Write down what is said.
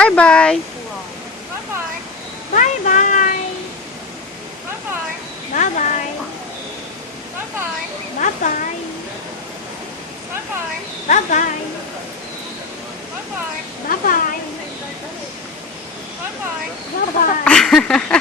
bye-bye. Bye-bye. Bye-bye. Bye-bye. Bye-bye. Bye-bye. Bye-bye. Bye-bye. Bye-bye. Bye-bye. Bye-bye. Bye-bye. Bye-bye.